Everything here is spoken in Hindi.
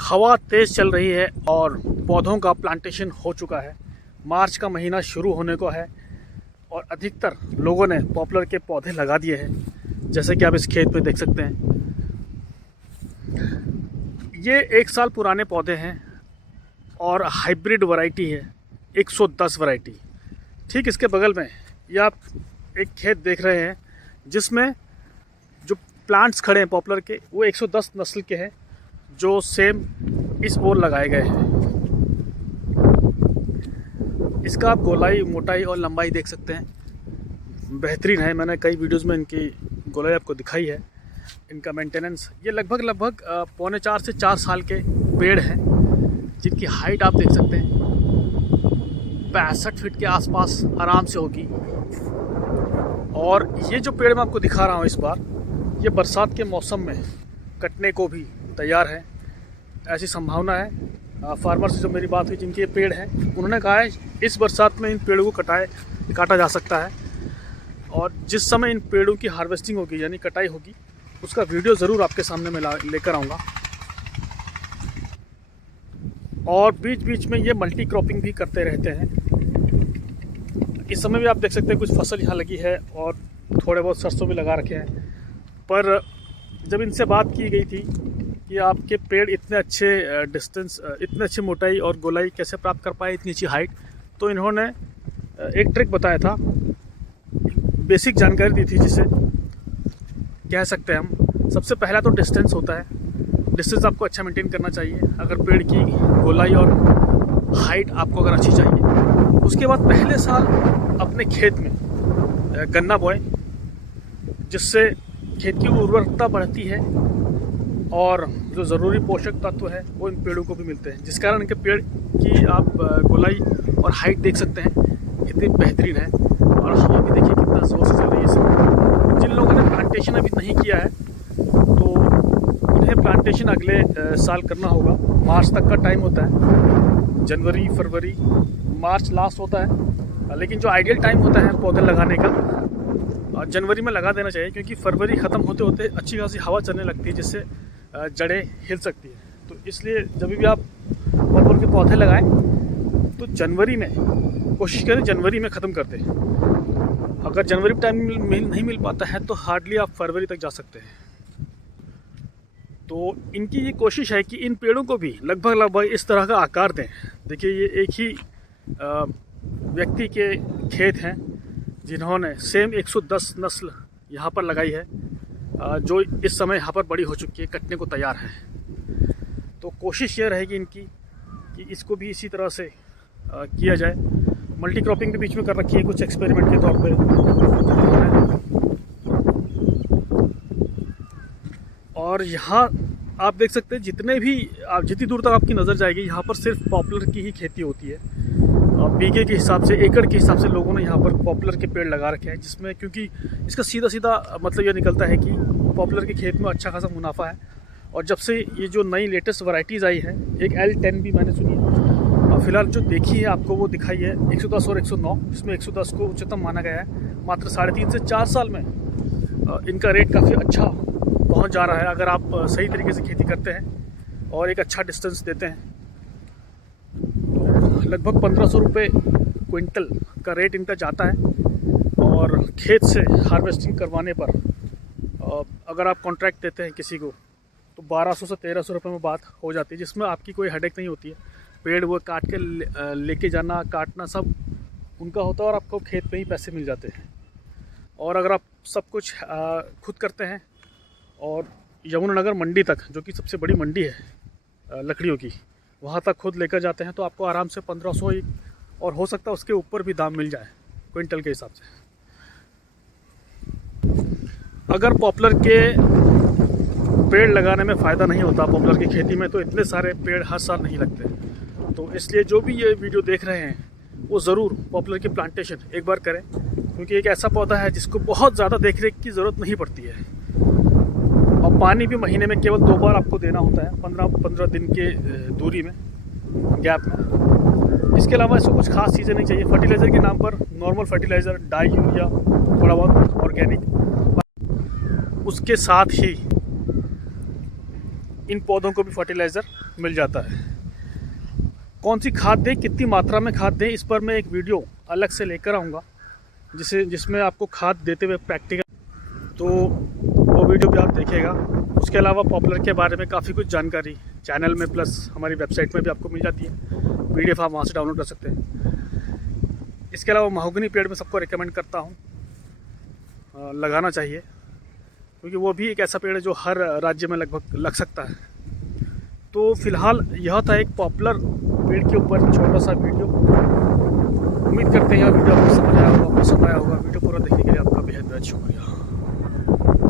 हवा तेज़ चल रही है और पौधों का प्लांटेशन हो चुका है। मार्च का महीना शुरू होने को है और अधिकतर लोगों ने पॉपुलर के पौधे लगा दिए हैं, जैसे कि आप इस खेत पे देख सकते हैं। ये 1 साल पुराने पौधे हैं और हाइब्रिड वैरायटी है, 110 वैरायटी। ठीक इसके बगल में ये आप एक खेत देख रहे हैं जिसमें जो प्लांट्स खड़े हैं पॉपुलर के, वो 110 नस्ल के हैं जो सेम इस ओर लगाए गए हैं। इसका आप गोलाई, मोटाई और लंबाई देख सकते हैं, बेहतरीन है। मैंने कई वीडियोस में इनकी गोलाई आपको दिखाई है। इनका मेंटेनेंस, ये लगभग 3.25 से 4 साल के पेड़ हैं जिनकी हाइट आप देख सकते हैं 65 फीट के आसपास आराम से होगी। और ये जो पेड़ मैं आपको दिखा रहा हूँ इस बार, ये बरसात के मौसम में कटने को भी तैयार है, ऐसी संभावना है। फार्मर से जो मेरी बात हुई जिनके ये पेड़ हैं, उन्होंने कहा है इस बरसात में इन पेड़ों को काटा जा सकता है। और जिस समय इन पेड़ों की हार्वेस्टिंग होगी यानी कटाई होगी, उसका वीडियो ज़रूर आपके सामने मैं लेकर आऊँगा। और बीच बीच में ये मल्टी क्रॉपिंग भी करते रहते हैं। इस समय भी आप देख सकते हैं कुछ फसल यहाँ लगी है और थोड़े बहुत सरसों भी लगा रखे हैं। पर जब इनसे बात की गई थी कि आपके पेड़ इतने अच्छे डिस्टेंस, इतने अच्छी मोटाई और गोलाई कैसे प्राप्त कर पाए, इतनी अच्छी हाइट, तो इन्होंने एक ट्रिक बताया था, बेसिक जानकारी दी थी जिसे कह सकते हैं हम। सबसे पहला तो डिस्टेंस होता है। डिस्टेंस आपको अच्छा मेंटेन करना चाहिए अगर पेड़ की गोलाई और हाइट आपको अगर अच्छी चाहिए। उसके बाद पहले साल अपने खेत में गन्ना बोएं, जिससे खेत की उर्वरकता बढ़ती है और जो ज़रूरी पोषक तत्व है वो इन पेड़ों को भी मिलते हैं, जिस कारण इनके पेड़ की आप गोलाई और हाइट देख सकते हैं कितनी बेहतरीन है। और हवा भी देखिए कितना ज़ोर से चल रही है इस समय। जिन लोगों ने प्लांटेशन अभी नहीं किया है तो उन्हें प्लांटेशन अगले साल करना होगा। मार्च तक का टाइम होता है, जनवरी फरवरी मार्च लास्ट होता है, लेकिन जो आइडियल टाइम होता है पौधे लगाने का, जनवरी में लगा देना चाहिए, क्योंकि फरवरी ख़त्म होते होते अच्छी खासी हवा चलने लगती है जिससे जड़ें हिल सकती है। तो इसलिए जब भी आप पॉपुलर के पौधे लगाएं तो जनवरी में कोशिश करें, जनवरी में ख़त्म कर दें। अगर जनवरी में टाइम नहीं मिल पाता है तो हार्डली आप फरवरी तक जा सकते हैं। तो इनकी ये कोशिश है कि इन पेड़ों को भी लगभग इस तरह का आकार दें। देखिए ये एक ही व्यक्ति के खेत हैं जिन्होंने सेम 110 नस्ल यहाँ पर लगाई है, जो इस समय यहाँ पर बड़ी हो चुकी है, कटने को तैयार है। तो कोशिश ये रहेगी इनकी कि इसको भी इसी तरह से किया जाए। मल्टी क्रॉपिंग भी बीच में कर रखी है कुछ एक्सपेरिमेंट के तौर पे। और यहाँ आप देख सकते हैं जितनी दूर तक आपकी नज़र जाएगी, यहाँ पर सिर्फ पॉपुलर की ही खेती होती है। बीघे के हिसाब से, एकड़ के हिसाब से लोगों ने यहाँ पर पॉपुलर के पेड़ लगा रखे हैं, जिसमें क्योंकि इसका सीधा मतलब ये निकलता है कि पॉपुलर के खेत में अच्छा खासा मुनाफा है। और जब से ये जो नई लेटेस्ट वैरायटीज़ आई है, एक L10 भी मैंने सुनी है, फिलहाल जो देखी है आपको वो दिखाई है 110 और 109, जिसमें 110 को उच्चतम माना गया है। मात्र 3.5 से 4 साल में इनका रेट काफ़ी अच्छा पहुँच जा रहा है अगर आप सही तरीके से खेती करते हैं और एक अच्छा डिस्टेंस देते हैं। लगभग 1500 रुपये क्विंटल का रेट इनका जाता है। और खेत से हार्वेस्टिंग करवाने पर अगर आप कॉन्ट्रैक्ट देते हैं किसी को तो 1200 से 1300 रुपये में बात हो जाती है, जिसमें आपकी कोई हेडेक नहीं होती है। पेड़ वो काट के लेके जाना, काटना सब उनका होता है और आपको खेत पे ही पैसे मिल जाते हैं। और अगर आप सब कुछ खुद करते हैं और यमुनानगर मंडी तक, जो कि सबसे बड़ी मंडी है लकड़ियों की, वहाँ तक खुद लेकर जाते हैं तो आपको आराम से 1500 और हो सकता है उसके ऊपर भी दाम मिल जाए क्विंटल के हिसाब से। अगर पॉपुलर के पेड़ लगाने में फ़ायदा नहीं होता पॉपुलर की खेती में, तो इतने सारे पेड़ हर साल नहीं लगते। तो इसलिए जो भी ये वीडियो देख रहे हैं वो ज़रूर पॉपुलर की प्लांटेशन एक बार करें, क्योंकि एक ऐसा पौधा है जिसको बहुत ज़्यादा देखरेख की ज़रूरत नहीं पड़ती है। और पानी भी महीने में केवल 2 बार आपको देना होता है, 15 दिन के दूरी में, गैप में। इसके अलावा इसको कुछ खास चीज़ें नहीं चाहिए। फर्टिलाइज़र के नाम पर नॉर्मल फर्टिलाइज़र, डाई, यूरिया, थोड़ा बहुत ऑर्गेनिक। उसके साथ ही इन पौधों को भी फर्टिलाइज़र मिल जाता है। कौन सी खाद दें, कितनी मात्रा में खाद दें, इस पर मैं एक वीडियो अलग से लेकर आऊँगा जिसमें आपको खाद देते हुए प्रैक्टिकल, तो वो वीडियो भी आप देखिएगा। उसके अलावा पॉपुलर के बारे में काफ़ी कुछ जानकारी चैनल में प्लस हमारी वेबसाइट में भी आपको मिल जाती है, PDF आप वहाँ से डाउनलोड कर सकते हैं। इसके अलावा महोगनी पेड़ में सबको रिकमेंड करता हूँ लगाना चाहिए, क्योंकि वो भी एक ऐसा पेड़ है जो हर राज्य में लगभग लग सकता है। तो फिलहाल यह था एक पॉपुलर पेड़ के ऊपर छोटा सा वीडियो। उम्मीद करते हैं वीडियो आपको समझ आया होगा, पसंद आया होगा। वीडियो पूरा देखने के लिए आपका बेहद बेहद शुक्रिया।